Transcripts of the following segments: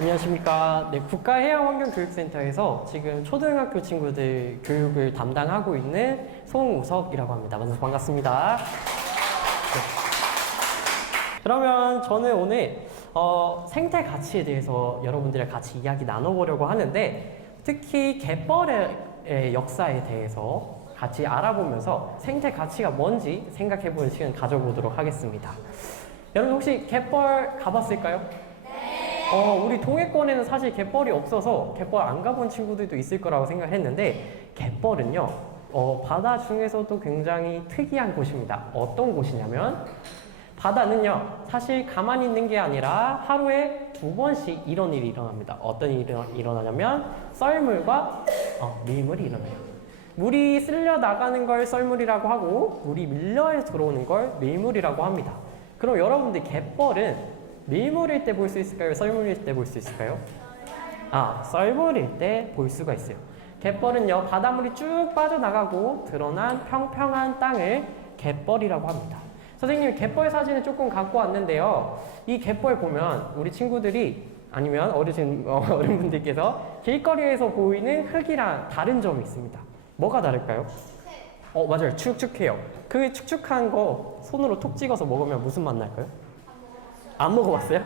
안녕하십니까. 네, 국가해양환경교육센터에서 지금 초등학교 친구들 교육을 담당하고 있는 송우석이라고 합니다. 만나서 반갑습니다. 네. 그러면 저는 오늘 생태 가치에 대해서 여러분들이랑 같이 이야기 나눠보려고 하는데, 특히 갯벌의 역사에 대해서 같이 알아보면서 생태 가치가 뭔지 생각해보는 시간 가져보도록 하겠습니다. 여러분 혹시 갯벌 가봤을까요? 우리 동해권에는 사실 갯벌이 없어서 갯벌 안 가본 친구들도 있을 거라고 생각했는데, 갯벌은요, 바다 중에서도 굉장히 특이한 곳입니다. 어떤 곳이냐면, 바다는요, 사실 가만히 있는 게 아니라 하루에 2번씩 이런 일이 일어납니다. 어떤 일이 일어나냐면, 썰물과 밀물이 일어나요. 물이 쓸려 나가는 걸 썰물이라고 하고, 물이 밀려 들어오는 걸 밀물이라고 합니다. 그럼 여러분들 갯벌은 밀물일 때 볼 수 있을까요? 썰물일 때 볼 수 있을까요? 썰물일 때 볼 수가 있어요. 갯벌은요, 바닷물이 쭉 빠져나가고 드러난 평평한 땅을 갯벌이라고 합니다. 선생님, 갯벌 사진을 조금 갖고 왔는데요. 이 갯벌 보면 우리 친구들이 아니면 어른분들께서 길거리에서 보이는 흙이랑 다른 점이 있습니다. 뭐가 다를까요? 맞아요. 축축해요. 그 축축한 거 손으로 톡 찍어서 먹으면 무슨 맛 날까요? 안 먹어봤어요?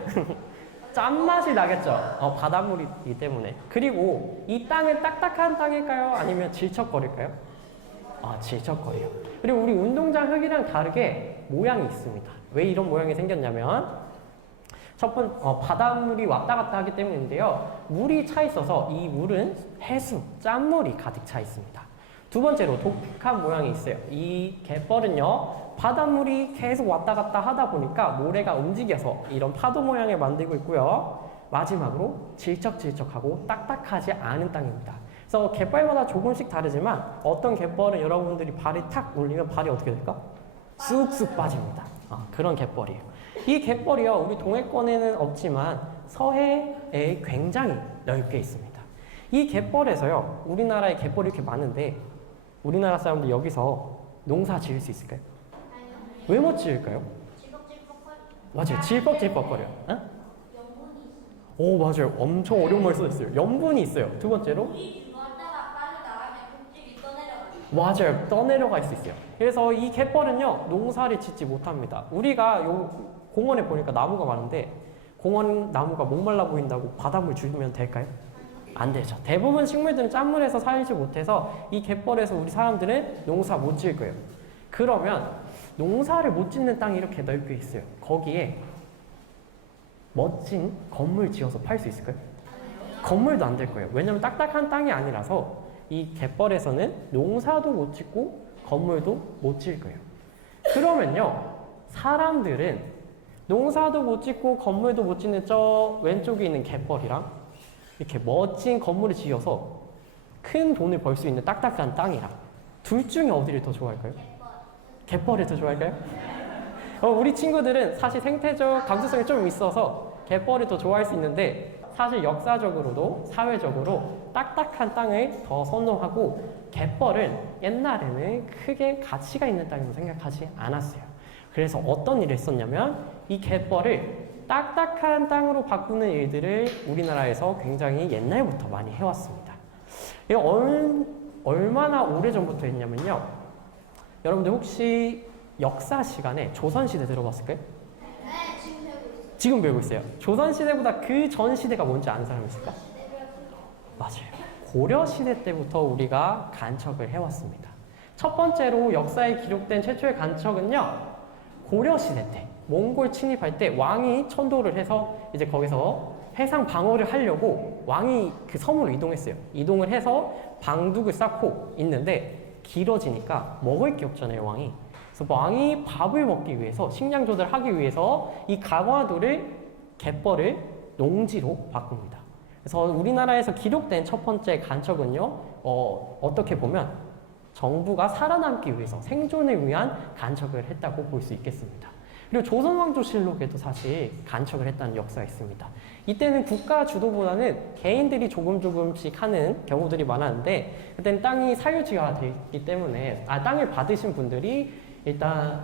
짠맛이 나겠죠? 바닷물이기 때문에. 그리고 이 땅은 딱딱한 땅일까요? 아니면 질척거릴까요? 질척거려요. 그리고 우리 운동장 흙이랑 다르게 모양이 있습니다. 왜 이런 모양이 생겼냐면, 바닷물이 왔다 갔다 하기 때문인데요. 물이 차 있어서 이 물은 해수, 짠물이 가득 차 있습니다. 두 번째로 독특한 모양이 있어요. 이 갯벌은요, 바닷물이 계속 왔다 갔다 하다 보니까 모래가 움직여서 이런 파도 모양을 만들고 있고요. 마지막으로 질척질척하고 딱딱하지 않은 땅입니다. 그래서 갯벌마다 조금씩 다르지만, 어떤 갯벌은 여러분들이 발이 탁 올리면 발이 어떻게 될까? 쑥쑥 빠집니다. 그런 갯벌이에요. 이 갯벌이요, 우리 동해권에는 없지만 서해에 굉장히 넓게 있습니다. 이 갯벌에서요, 우리나라에 갯벌이 이렇게 많은데 우리나라 사람들 여기서 농사 지을 수 있을까요? 왜 못 지을까요? 맞아요. 질퍽질퍽거려요. 오, 맞아요. 엄청 어려운 말 써있어요. 염분이 있어요. 두 번째로? 맞아요. 떠내려갈 수 있어요. 그래서 이 갯벌은요, 농사를 짓지 못합니다. 우리가 요 공원에 보니까 나무가 많은데, 공원 나무가 목말라 보인다고 바닷물 주면 될까요? 안 되죠. 대부분 식물들은 짠물에서 살지 못해서 이 갯벌에서 우리 사람들은 농사 못 지을 거예요. 그러면 농사를 못 짓는 땅이 이렇게 넓게 있어요. 거기에 멋진 건물 지어서 팔 수 있을까요? 건물도 안 될 거예요. 왜냐면 딱딱한 땅이 아니라서 이 갯벌에서는 농사도 못 짓고 건물도 못 지을 거예요. 그러면요, 사람들은 농사도 못 짓고 건물도 못 짓는 저 왼쪽에 있는 갯벌이랑 이렇게 멋진 건물을 지어서 큰 돈을 벌 수 있는 딱딱한 땅이랑, 둘 중에 어디를 더 좋아할까요? 갯벌을 더 좋아할까요? 우리 친구들은 사실 생태적 감수성이 좀 있어서 갯벌을 더 좋아할 수 있는데, 사실 역사적으로도 사회적으로 딱딱한 땅을 더 선호하고, 갯벌은 옛날에는 크게 가치가 있는 땅이라고 생각하지 않았어요. 그래서 어떤 일을 했었냐면, 이 갯벌을 딱딱한 땅으로 바꾸는 일들을 우리나라에서 굉장히 옛날부터 많이 해왔습니다. 이거 얼마나 오래전부터 했냐면요, 여러분들 혹시 역사 시간에 조선시대 들어봤을까요? 네, 지금 배우고 있어요. 지금 배우고 있어요. 조선시대보다 그 전 시대가 뭔지 아는 사람 있을까? 맞아요. 고려시대 때부터 우리가 간척을 해왔습니다. 첫 번째로 역사에 기록된 최초의 간척은요, 고려시대 때 몽골 침입할 때 왕이 천도를 해서 이제 거기서 해상 방어를 하려고 왕이 그 섬으로 이동했어요. 이동을 해서 방둑을 쌓고 있는데 길어지니까 먹을 게 없잖아요, 왕이. 그래서 왕이 밥을 먹기 위해서, 식량 조달하기 위해서 이 강화도를, 갯벌을 농지로 바꿉니다. 그래서 우리나라에서 기록된 첫 번째 간척은요, 어떻게 보면 정부가 살아남기 위해서, 생존을 위한 간척을 했다고 볼 수 있겠습니다. 그리고 조선왕조실록에도 사실 간척을 했다는 역사가 있습니다. 이때는 국가 주도보다는 개인들이 조금씩 하는 경우들이 많았는데 그때는 땅이 사유지가 되기 때문에 땅을 받으신 분들이 일단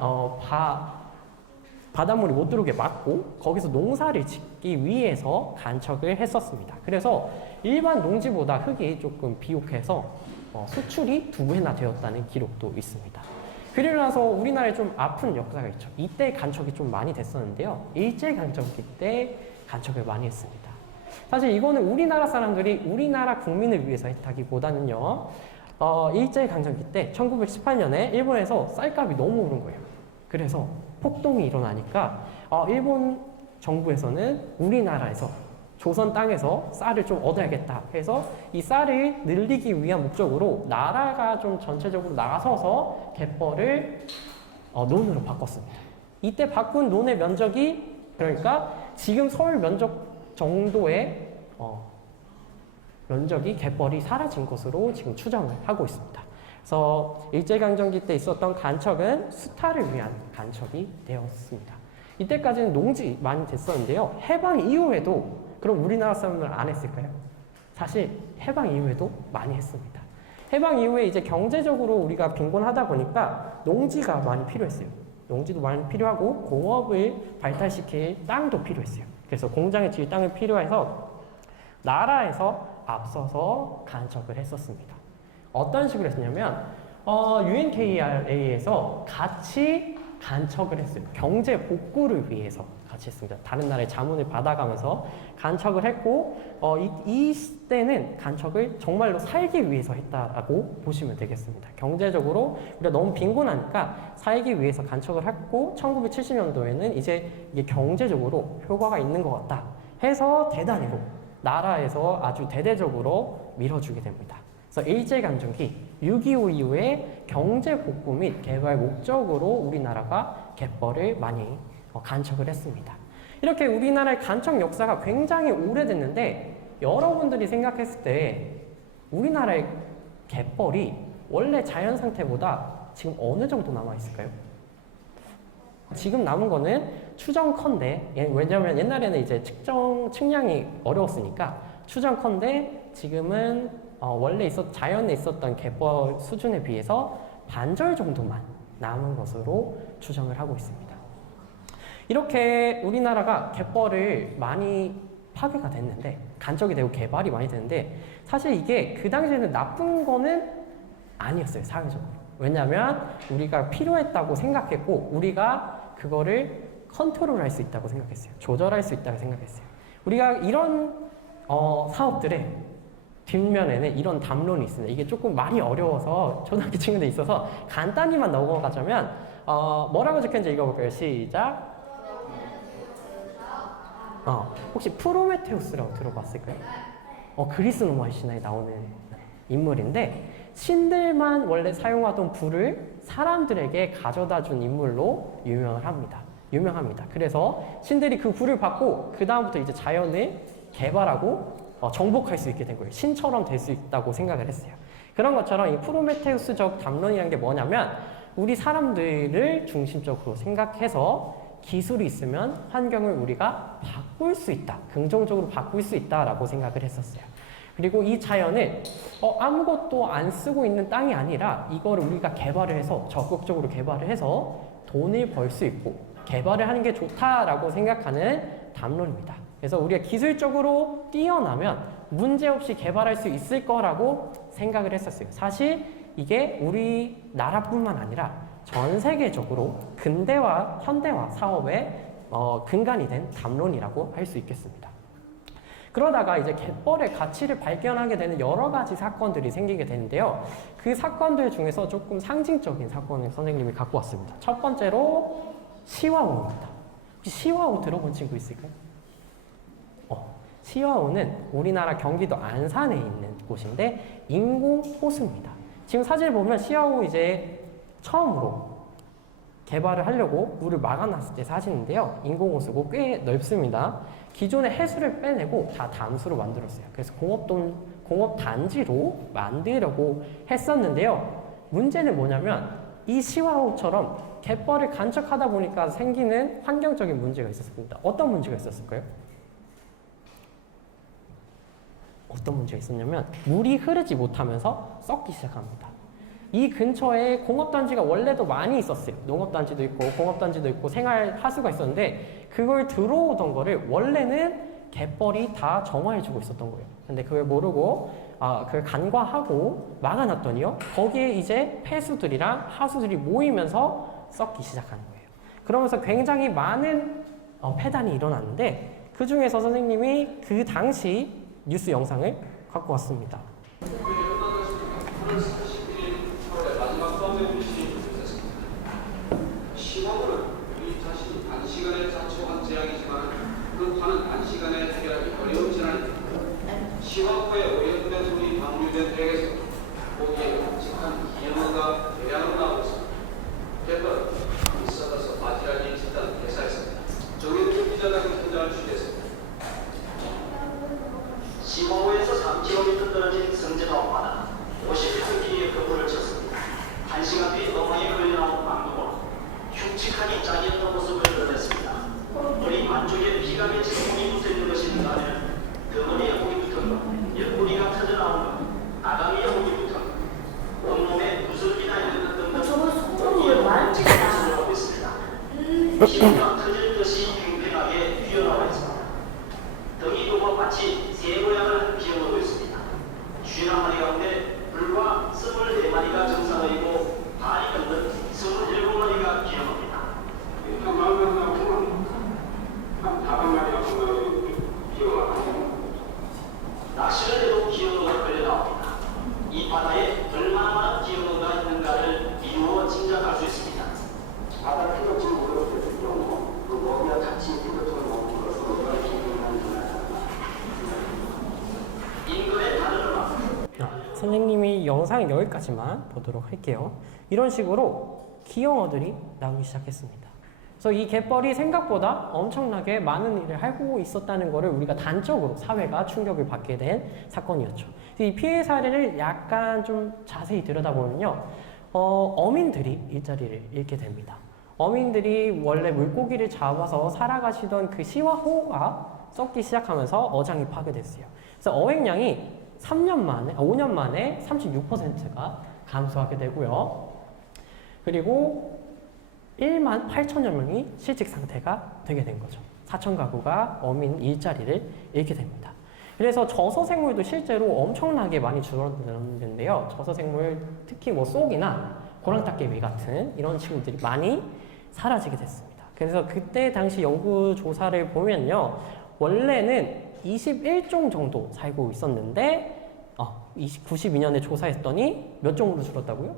바닷물이 못 들어오게 막고 거기서 농사를 짓기 위해서 간척을 했었습니다. 그래서 일반 농지보다 흙이 조금 비옥해서 수출이 2배나 되었다는 기록도 있습니다. 그리고 나서 우리나라에 좀 아픈 역사가 있죠. 이때 간척이 좀 많이 됐었는데요. 일제강점기 때 간척을 많이 했습니다. 사실 이거는 우리나라 사람들이 우리나라 국민을 위해서 했다기보다는요. 일제강점기 때 1918년에 일본에서 쌀값이 너무 오른 거예요. 그래서 폭동이 일어나니까 일본 정부에서는 우리나라에서 조선 땅에서 쌀을 좀 얻어야겠다 해서 이 쌀을 늘리기 위한 목적으로 나라가 좀 전체적으로 나서서 갯벌을 논으로 바꿨습니다. 이때 바꾼 논의 면적이 그러니까 지금 서울 면적 정도의 면적이 갯벌이 사라진 것으로 지금 추정을 하고 있습니다. 그래서 일제강점기 때 있었던 간척은 수탈을 위한 간척이 되었습니다. 이때까지는 농지 많이 됐었는데요. 해방 이후에도 그럼 우리나라 사람들은 안 했을까요? 사실 해방 이후에도 많이 했습니다. 해방 이후에 이제 경제적으로 우리가 빈곤하다 보니까 농지가 많이 필요했어요. 농지도 많이 필요하고 공업을 발달시킬 땅도 필요했어요. 그래서 공장에 지을 땅이 필요해서 나라에서 앞서서 간척을 했었습니다. 어떤 식으로 했냐면 UNKRA에서 같이 간척을 했어요. 경제 복구를 위해서 같이 했습니다. 다른 나라의 자문을 받아가면서 간척을 했고 이 시대는 간척을 정말로 살기 위해서 했다라고 보시면 되겠습니다. 경제적으로 우리가 너무 빈곤하니까 살기 위해서 간척을 했고 1970년도에는 이제 이게 경제적으로 효과가 있는 것 같다 해서 대단히로 나라에서 아주 대대적으로 밀어주게 됩니다. 그래서 일제강점기 6.25 이후에 경제 복구 및 개발 목적으로 우리나라가 갯벌을 많이 간척을 했습니다. 이렇게 우리나라의 간척 역사가 굉장히 오래됐는데 여러분들이 생각했을 때 우리나라의 갯벌이 원래 자연 상태보다 지금 어느 정도 남아 있을까요? 지금 남은 거는 추정컨대 왜냐하면 옛날에는 이제 측량이 어려웠으니까 추정컨대 지금은 원래 자연에 있었던 갯벌 수준에 비해서 반절 정도만 남은 것으로 추정을 하고 있습니다. 이렇게 우리나라가 갯벌을 많이 파괴가 됐는데 간척이 되고 개발이 많이 됐는데 사실 이게 그 당시에는 나쁜 거는 아니었어요. 사회적으로. 왜냐하면 우리가 필요했다고 생각했고 우리가 그거를 컨트롤할 수 있다고 생각했어요. 조절할 수 있다고 생각했어요. 우리가 이런 사업들의 뒷면에는 이런 담론이 있습니다. 이게 조금 말이 어려워서 초등학교 친구들 있어서 간단히만 넘어가자면 뭐라고 적혔는지 읽어볼까요? 시작. 혹시 프로메테우스라고 들어봤을까요? 그리스 로마 신화에 나오는 인물인데 신들만 원래 사용하던 불을 사람들에게 가져다 준 인물로 유명합니다. 그래서 신들이 그 불을 받고 그 다음부터 이제 자연을 개발하고 정복할 수 있게 된 거예요. 신처럼 될 수 있다고 생각을 했어요. 그런 것처럼 이 프로메테우스적 담론이라는 게 뭐냐면 우리 사람들을 중심적으로 생각해서 기술이 있으면 환경을 우리가 바꿀 수 있다. 긍정적으로 바꿀 수 있다라고 생각을 했었어요. 그리고 이 자연을 아무것도 안 쓰고 있는 땅이 아니라 이거를 우리가 개발을 해서 적극적으로 개발을 해서 돈을 벌 수 있고 개발을 하는 게 좋다라고 생각하는 담론입니다. 그래서 우리가 기술적으로 뛰어나면 문제없이 개발할 수 있을 거라고 생각을 했었어요. 사실 이게 우리나라뿐만 아니라 전 세계적으로 근대화, 현대화 사업의 근간이 된 담론이라고 할 수 있겠습니다. 그러다가 이제 갯벌의 가치를 발견하게 되는 여러 가지 사건들이 생기게 되는데요. 그 사건들 중에서 조금 상징적인 사건을 선생님이 갖고 왔습니다. 첫 번째로 시화호입니다. 혹시 시화호 들어본 친구 있을까요? 시화호는 우리나라 경기도 안산에 있는 곳인데 인공 호수입니다. 지금 사진을 보면 시화호 이제 처음으로 개발을 하려고 물을 막아놨을 때 사진인데요. 인공호수고 꽤 넓습니다. 기존의 해수를 빼내고 다 담수로 만들었어요. 그래서 공업단지로 만들려고 했었는데요. 문제는 뭐냐면 이 시화호처럼 갯벌을 간척하다 보니까 생기는 환경적인 문제가 있었습니다. 어떤 문제가 있었을까요? 어떤 문제가 있었냐면 물이 흐르지 못하면서 썩기 시작합니다. 이 근처에 공업단지가 원래도 많이 있었어요. 농업단지도 있고 공업단지도 있고 생활하수가 있었는데 그걸 들어오던 거를 원래는 갯벌이 다 정화해주고 있었던 거예요. 근데 그걸 모르고 그걸 간과하고 막아놨더니요. 거기에 이제 폐수들이랑 하수들이 모이면서 썩기 시작하는 거예요. 그러면서 굉장히 많은 폐단이 일어났는데 그 중에서 선생님이 그 당시 뉴스 영상을 갖고 왔습니다. 시험은 우리 자신이 단시간에 자초한 재앙이지만 그 화는 단시간에 해결하기 어려운 질환입니다. 시험 후에 오염된 손이 방류된 대에서 거기에 끔찍한 기형어가 대량으로 나오고 있습니다. 갯벌은 물이 쏟아서 바지락이 짓다는 대사였습니다. 정현준 기자가 그 현장을 취재했습니다. 시마호에서 3km 떨어진 성제동 바다 50m 길이의 그물을 쳤습니다. 1시간 뒤 어망에 걸려나온 망둥어는 흉측하니 짝이었던 모습을 드러냈습니다. 물이 안쪽에 피가 맺힌 공이 묻어있는 것이 있다면 그물에 공이 붙은 것, 옆구리가 터져나온 것, 아가미에 공이 붙은 것, 온몸에 구슬비나 있는 것 등등 공기에 끔찍한 모습을 하고 있습니다. 피가 터질 듯이 팽팽하게 휘어나와 있습니다. 등이 굽어 마치 새 모양을 한 기어오고 있습니다. 51마리 가운데 불과 24마리가 정상이고 발이 없는 27마리가 기어옵니다. 낚시를 해도 기어가 걸려 나옵니다. 이 바다에 얼마나 많은 기어가 있는가를 미루어 짐작할 수 있습니다. 바다 피로증 오염됐을 경우 그 먹이와 같이 피로증을 먹는 것으로 인근의 다른 음악. 선생님이 영상 여기까지만 보도록 할게요. 이런 식으로 기형어들이 나오기 시작했습니다. 그래서 이 갯벌이 생각보다 엄청나게 많은 일을 하고 있었다는 것을 우리가 단적으로 사회가 충격을 받게 된 사건이었죠. 이 피해 사례를 약간 좀 자세히 들여다보면요. 어민들이 일자리를 잃게 됩니다. 어민들이 원래 물고기를 잡아서 살아가시던 그 시와호가 썩기 시작하면서 어장이 파괴됐어요. 그래서 어획량이 5년 만에 36%가 감소하게 되고요. 그리고 1만 8천여 명이 실직 상태가 되게 된 거죠. 4천 가구가 어민 일자리를 잃게 됩니다. 그래서 저서생물도 실제로 엄청나게 많이 줄어드는데요. 저서생물 특히 뭐 쏙이나 고랑따개비 같은 이런 친구들이 많이 사라지게 됐습니다. 그래서 그때 당시 연구 조사를 보면요. 원래는 21종 정도 살고 있었는데 92년에 조사했더니 몇 종으로 줄었다고요?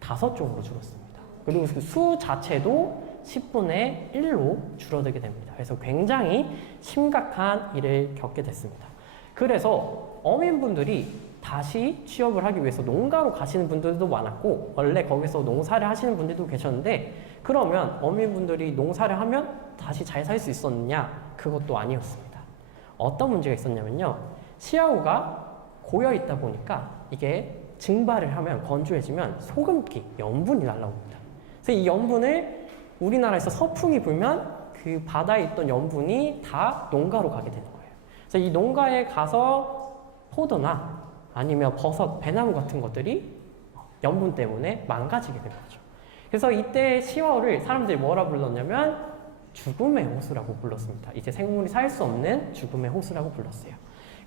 5종으로 줄었습니다. 그리고 그 수 자체도 10분의 1로 줄어들게 됩니다. 그래서 굉장히 심각한 일을 겪게 됐습니다. 그래서 어민분들이 다시 취업을 하기 위해서 농가로 가시는 분들도 많았고 원래 거기서 농사를 하시는 분들도 계셨는데 그러면 어민분들이 농사를 하면 다시 잘 살 수 있었느냐? 그것도 아니었습니다. 어떤 문제가 있었냐면요. 시아우가 고여 있다 보니까 이게 증발을 하면 건조해지면 소금기, 염분이 날라옵니다. 그래서 이 염분을 우리나라에서 서풍이 불면 그 바다에 있던 염분이 다 농가로 가게 되는 거예요. 그래서 이 농가에 가서 포도나 아니면 버섯, 배나무 같은 것들이 염분 때문에 망가지게 된 거죠. 그래서 이때 시와우를 사람들이 뭐라 불렀냐면 죽음의 호수라고 불렀습니다. 이제 생물이 살 수 없는 죽음의 호수라고 불렀어요.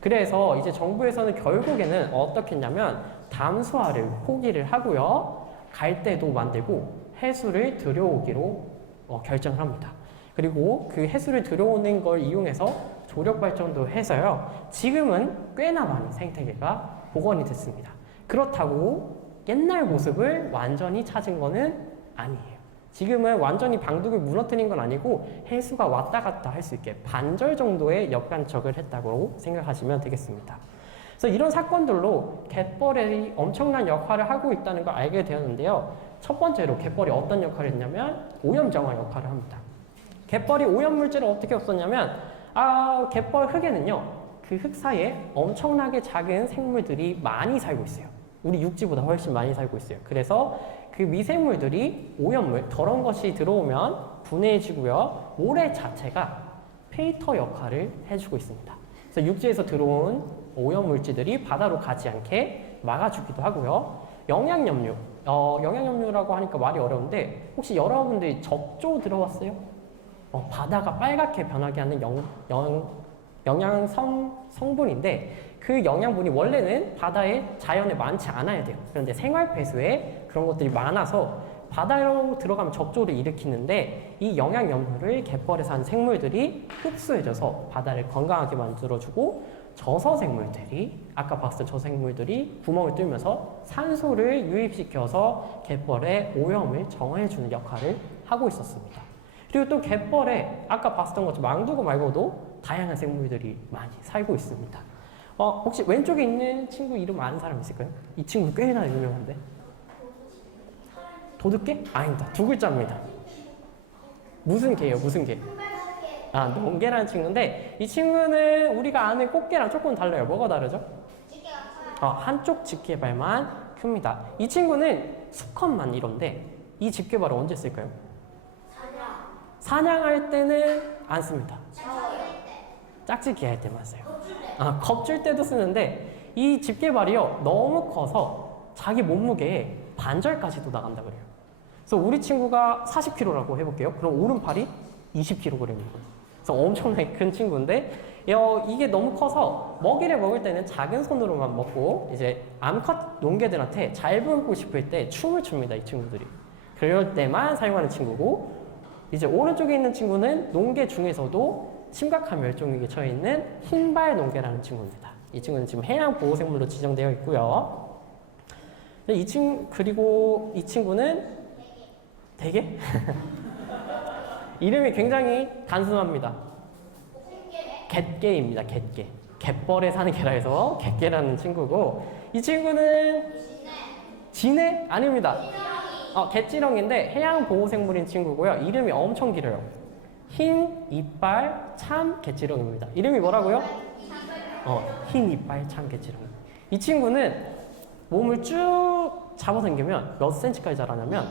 그래서 이제 정부에서는 결국에는 어떻게 했냐면 담수화를 포기를 하고요. 갈대도 만들고 해수를 들여오기로 결정을 합니다. 그리고 그 해수를 들여오는 걸 이용해서 조력 발전도 해서요. 지금은 꽤나 많이 생태계가 복원이 됐습니다. 그렇다고 옛날 모습을 완전히 찾은 거는 아니에요. 지금은 완전히 방둑을 무너뜨린 건 아니고 해수가 왔다 갔다 할 수 있게 반절 정도의 역간척을 했다고 생각하시면 되겠습니다. 그래서 이런 사건들로 갯벌이 엄청난 역할을 하고 있다는 걸 알게 되었는데요. 첫 번째로 갯벌이 어떤 역할을 했냐면 오염 정화 역할을 합니다. 갯벌이 오염 물질을 어떻게 없었냐면 갯벌 흙에는요. 그 흙 사이에 엄청나게 작은 생물들이 많이 살고 있어요. 우리 육지보다 훨씬 많이 살고 있어요. 그래서 그 미생물들이 오염물, 더러운 것이 들어오면 분해해지고요. 모래 자체가 필터 역할을 해주고 있습니다. 그래서 육지에서 들어온 오염물질들이 바다로 가지 않게 막아주기도 하고요. 영양염류, 영양염류라고 하니까 말이 어려운데 혹시 여러분들이 적조 들어봤어요? 바다가 빨갛게 변하게 하는 영양 성분인데 그 영양분이 원래는 바다에 자연에 많지 않아야 돼요. 그런데 생활 폐수에 그런 것들이 많아서 바다로 들어가면 적조를 일으키는데 이 영양염료를 갯벌에 사는 생물들이 흡수해줘서 바다를 건강하게 만들어주고 저서생물들이 아까 봤을 저생물들이 구멍을 뚫면서 산소를 유입시켜서 갯벌에 오염을 정화해주는 역할을 하고 있었습니다. 그리고 또 갯벌에 아까 봤었던 것처럼 망두고 말고도 다양한 생물들이 많이 살고 있습니다. 혹시 왼쪽에 있는 친구 이름 아는 사람 있을까요? 이 친구 꽤나 유명한데. 도둑개? 아닙니다. 두 글자입니다. 무슨 개예요? 무슨 개? 농개라는 친구인데 이 친구는 우리가 아는 꽃게랑 조금 달라요. 뭐가 다르죠? 한쪽 집게발만 큽니다. 이 친구는 수컷만 이런데 이 집게발을 언제 쓸까요? 사냥할 때는 안 씁니다. 짝짓기 할 때만 써요. 겁줄 때도 쓰는데 이 집게발이요 너무 커서 자기 몸무게의 반절까지도 나간다 그래요. 그래서 우리 친구가 40kg라고 해볼게요. 그럼 오른팔이 20kg인 거예요. 그래서 엄청나게 큰 친구인데 이게 너무 커서 먹이를 먹을 때는 작은 손으로만 먹고 이제 암컷 농개들한테 잘 보이고 싶을 때 춤을 춥니다. 이 친구들이. 그럴 때만 사용하는 친구고 이제 오른쪽에 있는 친구는 농개 중에서도 심각한 멸종위기에 처해 있는 흰발 농개라는 친구입니다. 이 친구는 지금 해양 보호생물로 지정되어 있고요. 그리고 이 친구는 대게? 이름이 굉장히 단순합니다. 갯개입니다. 갯개. 갯벌에 사는 개라 해서 갯개라는 친구고 이 친구는 진해? 아닙니다. 갯지렁인데 해양 보호생물인 친구고요. 이름이 엄청 길어요. 흰 이빨 참 갯지렁입니다. 이름이 뭐라고요? 흰 이빨 참 갯지렁. 이 친구는 몸을 쭉 잡아당기면 몇 cm까지 자라냐면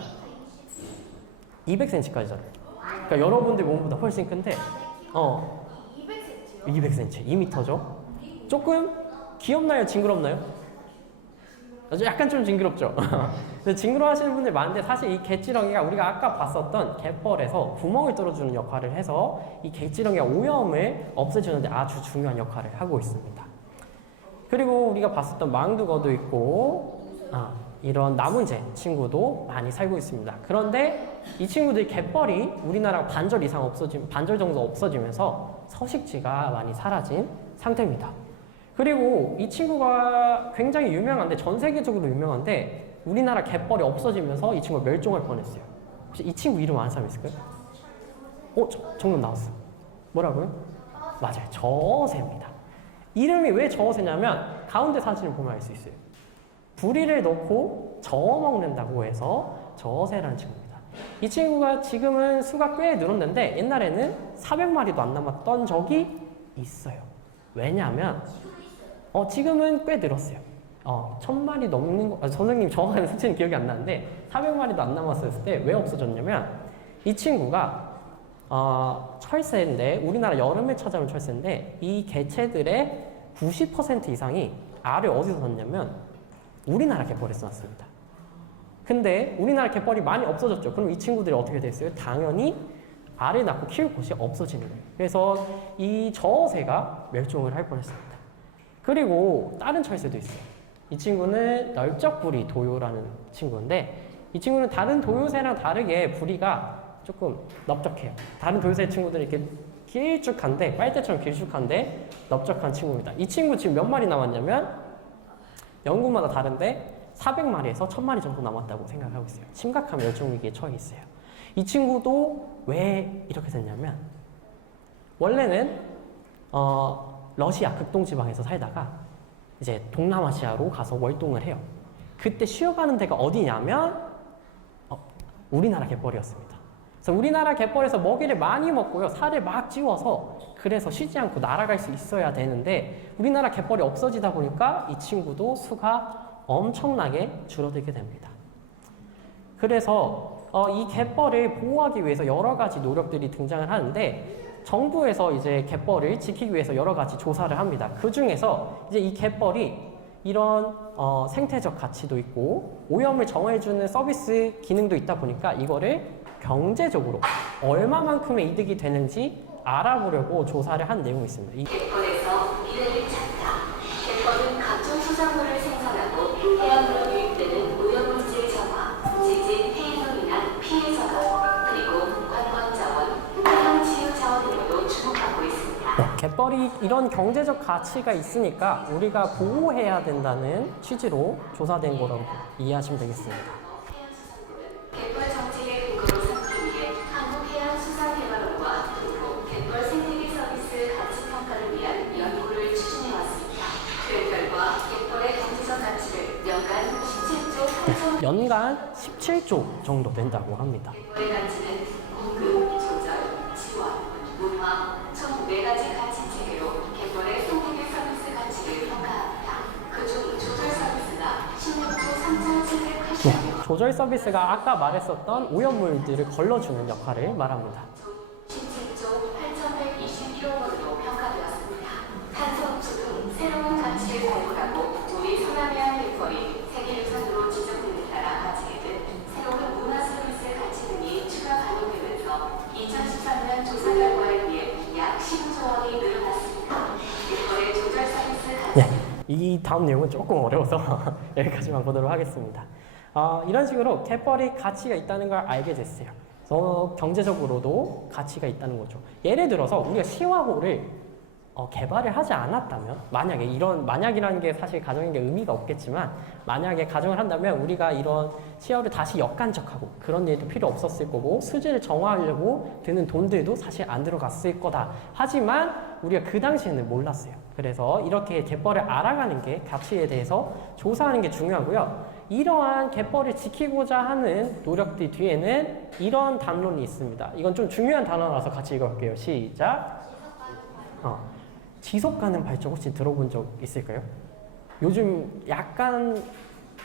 200cm까지 자라요. 그러니까 여러분들 몸보다 훨씬 큰데 200cm, 2m죠. 조금 귀엽나요? 징그럽나요? 약간 좀 징그럽죠. 징그러워하시는 분들 많은데 사실 이 갯지렁이가 우리가 아까 봤었던 갯벌에서 구멍을 뚫어주는 역할을 해서 이 갯지렁이가 오염을 없애주는데 아주 중요한 역할을 하고 있습니다. 그리고 우리가 봤었던 망두거도 있고 이런 나문재 친구도 많이 살고 있습니다. 그런데 이 친구들이 갯벌이 우리나라 반절 정도 없어지면서 서식지가 많이 사라진 상태입니다. 그리고 이 친구가 굉장히 유명한데 전 세계적으로 유명한데 우리나라 갯벌이 없어지면서 이 친구가 멸종할 뻔했어요. 혹시 이 친구 이름 아는 사람 있을까요? 정답 나왔어. 뭐라고요? 맞아요. 저어새입니다. 이름이 왜 저어새냐면 가운데 사진을 보면 알 수 있어요. 부리를 넣고 저어 먹는다고 해서 저어새라는 친구입니다. 이 친구가 지금은 수가 꽤 늘었는데 옛날에는 400마리도 안 남았던 적이 있어요. 왜냐하면 지금은 꽤 늘었어요. 1000마리 넘는 거, 선생님 정확한 수치는 기억이 안 나는데 400마리도 안 남았을 때 왜 없어졌냐면 이 친구가 철새인데 우리나라 여름에 찾아오는 철새인데 이 개체들의 90% 이상이 알을 어디서 낳냐면 우리나라 갯벌에 써놨습니다. 근데 우리나라 갯벌이 많이 없어졌죠. 그럼 이 친구들이 어떻게 됐어요? 당연히 알을 낳고 키울 곳이 없어지는 거예요. 그래서 이 저어새가 멸종을 할 뻔했습니다. 그리고 다른 철새도 있어요. 이 친구는 널쩍부리 도요라는 친구인데 이 친구는 다른 도요새랑 다르게 부리가 조금 넓적해요. 다른 도요새 친구들은 이렇게 길쭉한데 빨대처럼 길쭉한데 넓적한 친구입니다. 이 친구 지금 몇 마리 남았냐면 연구마다 다른데 400마리에서 1000마리 정도 남았다고 생각하고 있어요. 심각한 멸종위기에 처해 있어요. 이 친구도 왜 이렇게 됐냐면 원래는 러시아 극동지방에서 살다가 이제 동남아시아로 가서 월동을 해요. 그때 쉬어가는 데가 어디냐면 우리나라 갯벌이었습니다. 그래서 우리나라 갯벌에서 먹이를 많이 먹고요. 살을 막 찌워서 그래서 쉬지 않고 날아갈 수 있어야 되는데 우리나라 갯벌이 없어지다 보니까 이 친구도 수가 엄청나게 줄어들게 됩니다. 그래서 이 갯벌을 보호하기 위해서 여러 가지 노력들이 등장을 하는데 정부에서 이제 갯벌을 지키기 위해서 여러 가지 조사를 합니다. 그 중에서 이제 이 갯벌이 이런 생태적 가치도 있고 오염을 정화해주는 서비스 기능도 있다 보니까 이거를 경제적으로 얼마만큼의 이득이 되는지 알아보려고 조사를 한 내용이 있습니다. 갯벌에서 미래를 찾다. 갯벌은 각종 수산물을 생산하고 해양으로 유입되는 오염물질 정화, 지진, 해일로 인한 피해 저감, 그리고 관광자원, 해양치유 자원으로도 주목받고 있습니다. 네, 갯벌이 이런 경제적 가치가 있으니까 우리가 보호해야 된다는 취지로 조사된 거라고 이해하시면 되겠습니다. 갯벌 정책의 근거로 삼기 위해 한국해양수산개발원과 동부 갯벌 생태계 서비스 가치 평가를 위한 연구를 추진해 왔습니다. 그 결과 갯벌의 경제적 가치를 연간 17조 정도 된다고 합니다. 갯벌의 가치는 공급, 조절, 지원, 문화, 총 4가지 가치 체계로 갯벌의 생태계 서비스 가치를 평가합니다. 그중 조절 서비스가 16조 3,780억 조절 서비스가 아까 말했었던 오염물들을 걸러주는 역할을 말합니다. 17조 8,121억 원으로 평가되었습니다. 탄소 흡수 등 새로운 가치를 발굴하고 우리 서남해안 갯벌이 세계유산으로 지정됨에 따라 가지게 된 새로운 문화 서비스 가치 등이 추가 반영되면서 2013년 조사 결과에 비해 약 15조 원이 늘어났습니다. 갯벌의 조절 서비스 가치 네, 이 다음 내용은 조금 어려워서 여기까지만 보도록 하겠습니다. 이런 식으로 갯벌이 가치가 있다는 걸 알게 됐어요. 그래서 경제적으로도 가치가 있다는 거죠. 예를 들어서 우리가 시화호를 개발을 하지 않았다면, 만약에 만약이라는 게 사실 가정인 게 의미가 없겠지만, 만약에 가정을 한다면 우리가 이런 시화호를 다시 역간적하고 그런 일도 필요 없었을 거고, 수질을 정화하려고 드는 돈들도 사실 안 들어갔을 거다. 하지만 우리가 그 당시에는 몰랐어요. 그래서 이렇게 갯벌을 알아가는 게 가치에 대해서 조사하는 게 중요하고요. 이러한 갯벌을 지키고자 하는 노력들 뒤에는 이런 담론이 있습니다. 이건 좀 중요한 단어라서 같이 읽어볼게요. 시작. 지속 가능 발전 혹시 들어본 적 있을까요? 요즘 약간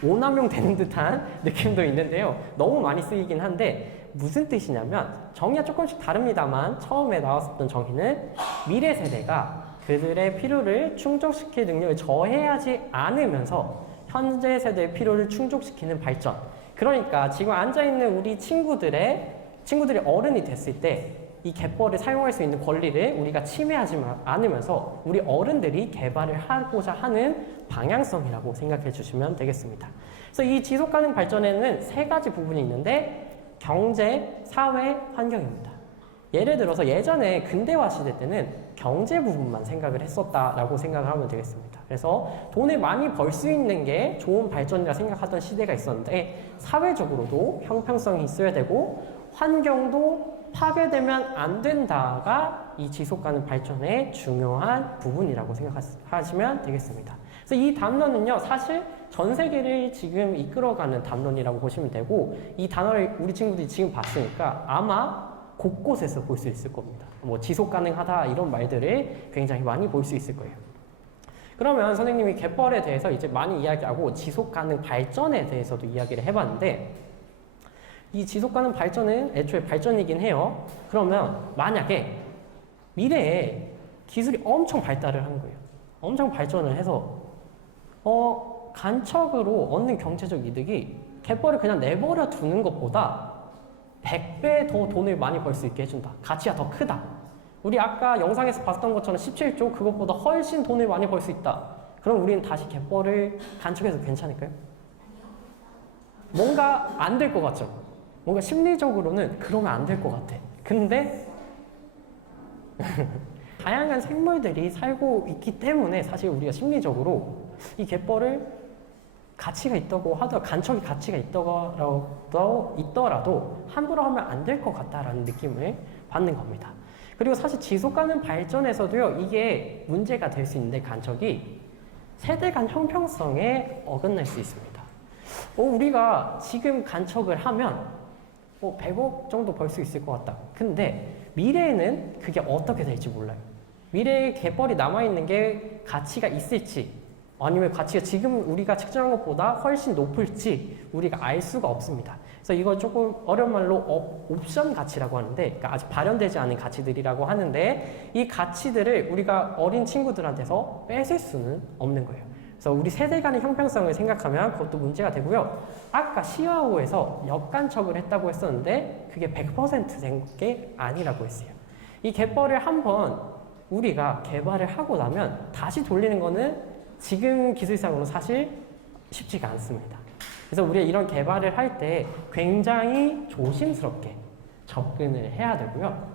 오남용 되는 듯한 느낌도 있는데요. 너무 많이 쓰이긴 한데 무슨 뜻이냐면 정의가 조금씩 다릅니다만 처음에 나왔었던 정의는 미래 세대가 그들의 필요를 충족시킬 능력을 저해하지 않으면서 현재 세대의 필요를 충족시키는 발전. 그러니까 지금 앉아있는 우리 친구들이 어른이 됐을 때 이 갯벌을 사용할 수 있는 권리를 우리가 침해하지 않으면서 우리 어른들이 개발을 하고자 하는 방향성이라고 생각해 주시면 되겠습니다. 그래서 이 지속가능 발전에는 3가지 부분이 있는데 경제, 사회, 환경입니다. 예를 들어서 예전에 근대화 시대 때는 경제 부분만 생각을 했었다라고 생각을 하면 되겠습니다. 그래서 돈을 많이 벌 수 있는 게 좋은 발전이라 생각하던 시대가 있었는데 사회적으로도 형평성이 있어야 되고 환경도 파괴되면 안 된다가 이 지속가능 발전의 중요한 부분이라고 생각하시면 되겠습니다. 그래서 이 담론은요, 사실 전 세계를 지금 이끌어가는 담론이라고 보시면 되고, 이 단어를 우리 친구들이 지금 봤으니까 아마 곳곳에서 볼 수 있을 겁니다. 뭐 지속 가능하다 이런 말들을 굉장히 많이 볼 수 있을 거예요. 그러면 선생님이 갯벌에 대해서 이제 많이 이야기하고 지속 가능 발전에 대해서도 이야기를 해봤는데, 이 지속 가능 발전은 애초에 발전이긴 해요. 그러면 만약에 미래에 기술이 엄청 발달을 한 거예요. 엄청 발전을 해서 간척으로 얻는 경제적 이득이 갯벌을 그냥 내버려 두는 것보다 100배 더 돈을 많이 벌 수 있게 해준다. 가치가 더 크다. 우리 아까 영상에서 봤던 것처럼 17조 그것보다 훨씬 돈을 많이 벌 수 있다. 그럼 우리는 다시 갯벌을 간척해도 괜찮을까요? 뭔가 안 될 것 같죠? 뭔가 심리적으로는 그러면 안 될 것 같아. 근데 다양한 생물들이 살고 있기 때문에 사실 우리가 심리적으로 이 갯벌을 가치가 있다고 하더라도 간척이 가치가 있더라도 함부로 하면 안 될 것 같다라는 느낌을 받는 겁니다. 그리고 사실 지속가능 발전에서도요, 이게 문제가 될 수 있는데 간척이 세대 간 형평성에 어긋날 수 있습니다. 우리가 지금 간척을 하면 100억 정도 벌 수 있을 것 같다. 근데 미래에는 그게 어떻게 될지 몰라요. 미래에 갯벌이 남아있는 게 가치가 있을지 아니면 가치가 지금 우리가 측정한 것보다 훨씬 높을지 우리가 알 수가 없습니다. 그래서 이걸 조금 어려운 말로 옵션 가치라고 하는데, 그러니까 아직 발현되지 않은 가치들이라고 하는데, 이 가치들을 우리가 어린 친구들한테서 뺏을 수는 없는 거예요. 그래서 우리 세대 간의 형평성을 생각하면 그것도 문제가 되고요. 아까 시와오에서 역간첩을 했다고 했었는데 그게 100% 된 게 아니라고 했어요. 이 갯벌을 한번 우리가 개발을 하고 나면 다시 돌리는 거는 지금 기술상으로 사실 쉽지가 않습니다. 그래서 우리가 이런 개발을 할 때 굉장히 조심스럽게 접근을 해야 되고요.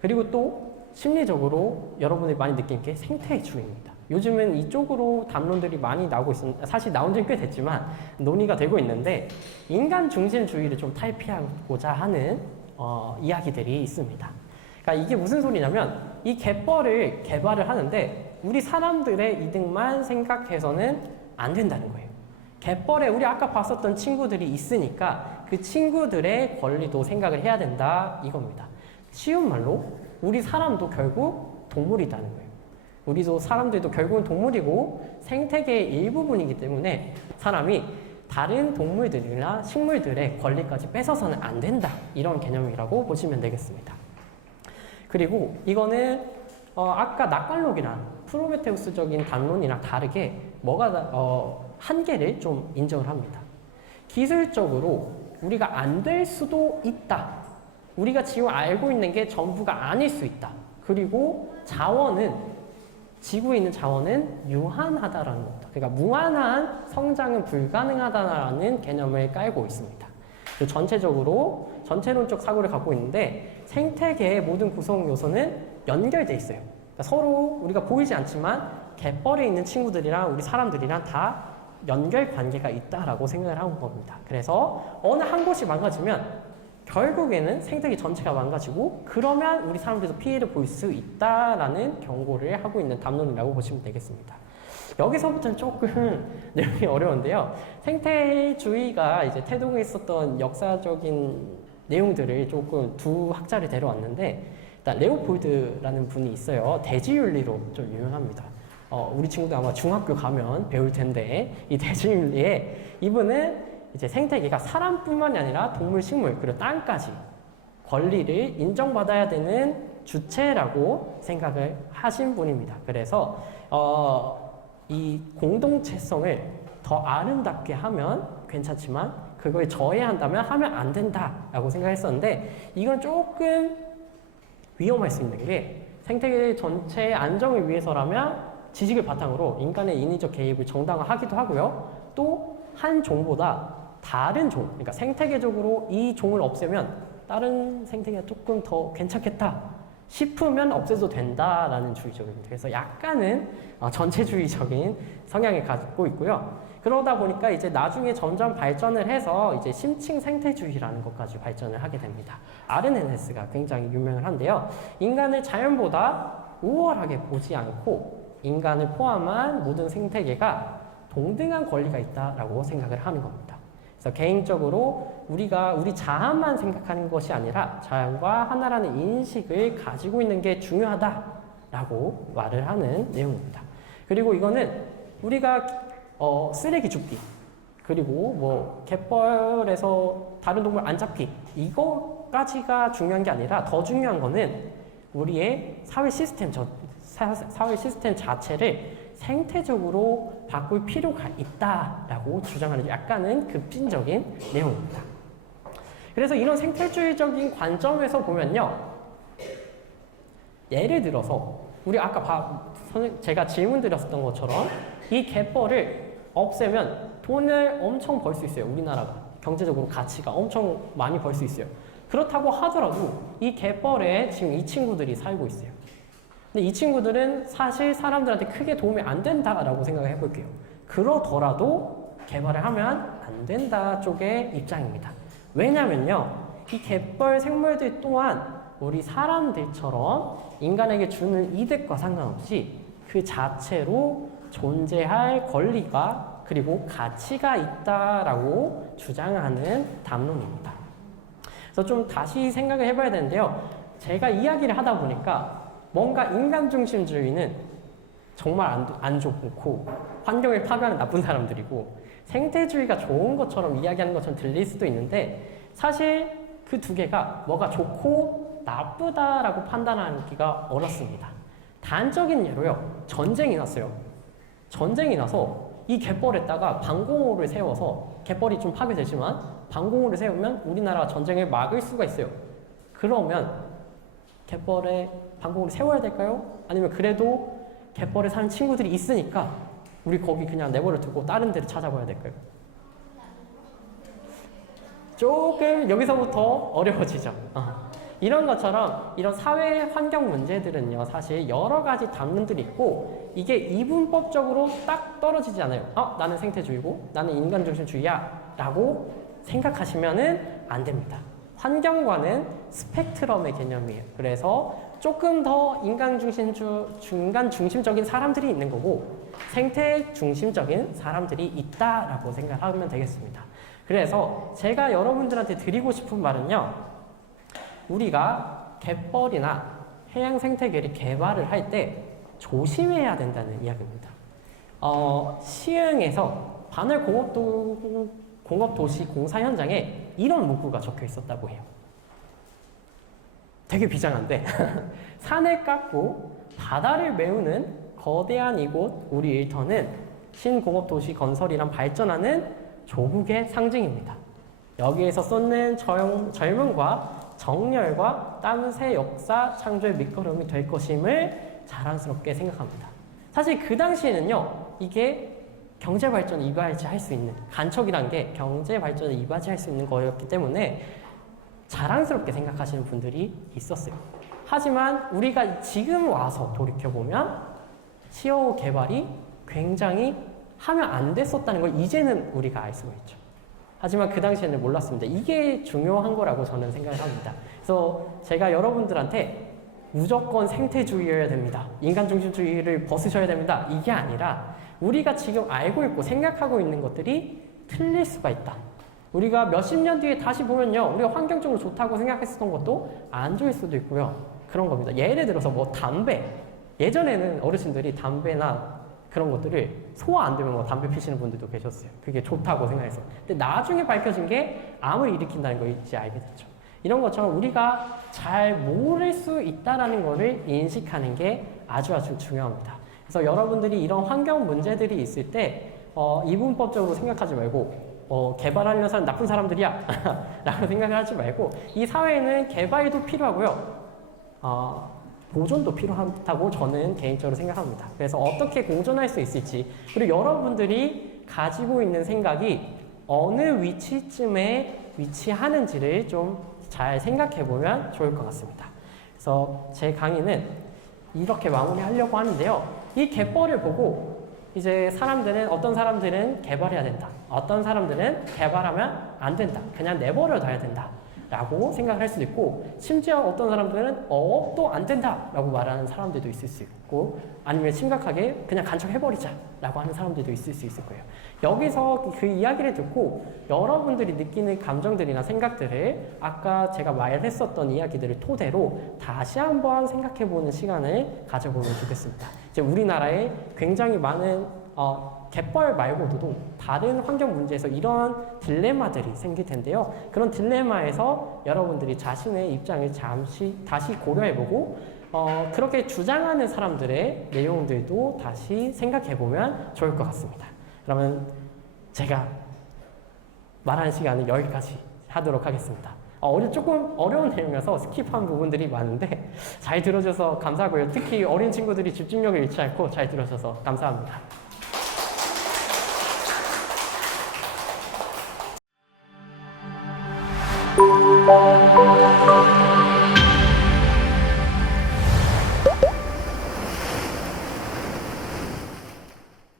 그리고 또 심리적으로 여러분들이 많이 느낀 게 생태주의입니다. 요즘은 이쪽으로 담론들이 많이 나오고 있습니다. 사실 나온 지는 꽤 됐지만 논의가 되고 있는데, 인간 중심주의를 좀 탈피하고자 하는 이야기들이 있습니다. 그러니까 이게 무슨 소리냐면, 이 갯벌을 개발을 하는데 우리 사람들의 이득만 생각해서는 안 된다는 거예요. 갯벌에 우리 아까 봤었던 친구들이 있으니까 그 친구들의 권리도 생각을 해야 된다, 이겁니다. 쉬운 말로 우리 사람도 결국 동물이라는 거예요. 우리도 사람들도 결국은 동물이고 생태계의 일부분이기 때문에 사람이 다른 동물들이나 식물들의 권리까지 뺏어서는 안 된다, 이런 개념이라고 보시면 되겠습니다. 그리고 이거는 아까 낙관록이랑 프로메테우스적인 담론이랑 다르게 한계를 좀 인정을 합니다. 기술적으로 우리가 안 될 수도 있다. 우리가 지금 알고 있는 게 전부가 아닐 수 있다. 그리고 지구에 있는 자원은 유한하다라는 겁니다. 그러니까 무한한 성장은 불가능하다라는 개념을 깔고 있습니다. 전체론적 사고를 갖고 있는데, 생태계의 모든 구성 요소는 연결돼 있어요. 그러니까 서로 우리가 보이지 않지만 갯벌에 있는 친구들이랑 우리 사람들이랑 다 연결 관계가 있다라고 생각을 하는 겁니다. 그래서 어느 한 곳이 망가지면 결국에는 생태계 전체가 망가지고, 그러면 우리 사람들도 피해를 볼 수 있다라는 경고를 하고 있는 담론이라고 보시면 되겠습니다. 여기서부터는 조금 내용이 어려운데요. 생태주의가 이제 태동에 있었던 역사적인 내용들을 조금 두 학자를 데려왔는데, 일단 레오폴드라는 분이 있어요. 대지윤리로 좀 유명합니다. 우리 친구도 아마 중학교 가면 배울 텐데, 이 대지윤리에 이분은 이제 생태계가 사람뿐만이 아니라 동물, 식물, 그리고 땅까지 권리를 인정받아야 되는 주체라고 생각을 하신 분입니다. 그래서 이 공동체성을 더 아름답게 하면 괜찮지만 그걸 저해한다면 하면 안 된다라고 생각했었는데, 이건 조금 위험할 수 있는 게, 생태계 전체의 안정을 위해서라면 지식을 바탕으로 인간의 인위적 개입을 정당화하기도 하고요. 또 한 종보다 다른 종, 그러니까 생태계적으로 이 종을 없애면 다른 생태계가 조금 더 괜찮겠다 싶으면 없애도 된다라는 주의적입니다. 그래서 약간은 전체주의적인 성향을 갖고 있고요. 그러다 보니까 이제 나중에 점점 발전을 해서 이제 심층 생태주의라는 것까지 발전을 하게 됩니다. 아르네네스가 굉장히 유명을 한데요. 인간을 자연보다 우월하게 보지 않고 인간을 포함한 모든 생태계가 동등한 권리가 있다라고 생각을 하는 겁니다. 그래서 개인적으로 우리 자아만 생각하는 것이 아니라 자연과 하나라는 인식을 가지고 있는 게 중요하다라고 말을 하는 내용입니다. 그리고 이거는 우리가 쓰레기 줍기, 그리고 뭐 갯벌에서 다른 동물 안 잡기, 이거까지가 중요한 게 아니라 더 중요한 거는 우리의 사회 시스템 자체를 생태적으로 바꿀 필요가 있다라고 주장하는 약간은 급진적인 내용입니다. 그래서 이런 생태주의적인 관점에서 보면요, 예를 들어서 우리 아까 제가 질문 드렸었던 것처럼 이 갯벌을 없애면 돈을 엄청 벌 수 있어요. 우리나라가 경제적으로 가치가 엄청 많이 벌 수 있어요. 그렇다고 하더라도 이 갯벌에 지금 이 친구들이 살고 있어요. 근데 이 친구들은 사실 사람들한테 크게 도움이 안 된다라고 생각을 해볼게요. 그러더라도 개발을 하면 안 된다 쪽의 입장입니다. 왜냐면요, 이 갯벌 생물들 또한 우리 사람들처럼 인간에게 주는 이득과 상관없이 그 자체로 존재할 권리가 그리고 가치가 있다라고 주장하는 담론입니다. 그래서 좀 다시 생각을 해봐야 되는데요. 제가 이야기를 하다 보니까 뭔가 인간 중심주의는 정말 안 좋고 환경을 파괴하는 나쁜 사람들이고 생태주의가 좋은 것처럼 이야기하는 것처럼 들릴 수도 있는데 사실 그 두 개가 뭐가 좋고 나쁘다라고 판단하기가 어렵습니다. 단적인 예로요. 전쟁이 났어요. 전쟁이 나서 이 갯벌에다가 방공호를 세워서 갯벌이 좀 파괴되지만 방공호를 세우면 우리나라가 전쟁을 막을 수가 있어요. 그러면 갯벌에 방공호를 세워야 될까요? 아니면 그래도 갯벌에 사는 친구들이 있으니까 우리 거기 그냥 내버려 두고 다른 데를 찾아봐야 될까요? 조금 여기서부터 어려워지죠. 이런 것처럼 이런 사회 환경 문제들은요, 사실 여러 가지 담론들이 있고 이게 이분법적으로 딱 떨어지지 않아요. 나는 생태주의고 나는 인간중심주의야 라고 생각하시면은 안 됩니다. 환경과는 스펙트럼의 개념이에요. 그래서 조금 더 인간 중심적인 사람들이 있는 거고 생태 중심적인 사람들이 있다라고 생각하면 되겠습니다. 그래서 제가 여러분들한테 드리고 싶은 말은요, 우리가 갯벌이나 해양 생태계를 개발을 할 때 조심해야 된다는 이야기입니다. 시흥에서 반월 공업도시 공사 현장에 이런 문구가 적혀 있었다고 해요. 되게 비장한데 산을 깎고 바다를 메우는 거대한 이곳 우리 일터는 신공업도시 건설이란 발전하는 조국의 상징입니다. 여기에서 쏟는 젊음과 정열과 땀새 역사 창조의 밑거름이 될 것임을 자랑스럽게 생각합니다. 사실 그 당시에는요, 이게 경제 발전을 이바지할 수 있는, 간척이란 게 경제 발전을 이바지할 수 있는 거였기 때문에 자랑스럽게 생각하시는 분들이 있었어요. 하지만 우리가 지금 와서 돌이켜보면 시어호 개발이 굉장히 하면 안 됐었다는 걸 이제는 우리가 알 수가 있죠. 하지만 그 당시에는 몰랐습니다. 이게 중요한 거라고 저는 생각을 합니다. 그래서 제가 여러분들한테 무조건 생태주의여야 됩니다. 인간중심주의를 벗으셔야 됩니다. 이게 아니라 우리가 지금 알고 있고 생각하고 있는 것들이 틀릴 수가 있다. 우리가 몇십 년 뒤에 다시 보면요, 우리가 환경적으로 좋다고 생각했었던 것도 안 좋을 수도 있고요. 그런 겁니다. 예를 들어서 뭐 담배. 예전에는 어르신들이 담배나 그런 것들을 소화 안 되면 뭐 담배 피시는 분들도 계셨어요. 그게 좋다고 생각해서. 근데 나중에 밝혀진 게 암을 일으킨다는 걸 이제 알게 됐죠. 이런 것처럼 우리가 잘 모를 수 있다는 것을 인식하는 게 아주 중요합니다. 그래서 여러분들이 이런 환경 문제들이 있을 때 이분법적으로 생각하지 말고 개발하려는 사람 나쁜 사람들이야 라고 생각을 하지 말고 이 사회에는 개발도 필요하고요. 보존도 필요하다고 저는 개인적으로 생각합니다. 그래서 어떻게 공존할 수 있을지, 그리고 여러분들이 가지고 있는 생각이 어느 위치쯤에 위치하는지를 좀 잘 생각해 보면 좋을 것 같습니다. 그래서 제 강의는 이렇게 마무리하려고 하는데요. 이 갯벌을 보고 이제 어떤 사람들은 개발해야 된다. 어떤 사람들은 개발하면 안 된다. 그냥 내버려 둬야 된다. 라고 생각할 수도 있고, 심지어 어떤 사람들은 어업도 안 된다 라고 말하는 사람들도 있을 수 있고, 아니면 심각하게 그냥 간척해버리자 라고 하는 사람들도 있을 수 있을 거예요. 여기서 그 이야기를 듣고 여러분들이 느끼는 감정들이나 생각들을 아까 제가 말했었던 이야기들을 토대로 다시 한번 생각해보는 시간을 가져보면 좋겠습니다. 이제 우리나라에 굉장히 많은 갯벌 말고도 다른 환경 문제에서 이런 딜레마들이 생길 텐데요. 그런 딜레마에서 여러분들이 자신의 입장을 다시 고려해보고 그렇게 주장하는 사람들의 내용들도 다시 생각해보면 좋을 것 같습니다. 그러면 제가 말하는 시간은 여기까지 하도록 하겠습니다. 조금 어려운 내용이어서 스킵한 부분들이 많은데 잘 들어줘서 감사하고요. 특히 어린 친구들이 집중력을 잃지 않고 잘 들어줘서 감사합니다. Thank you.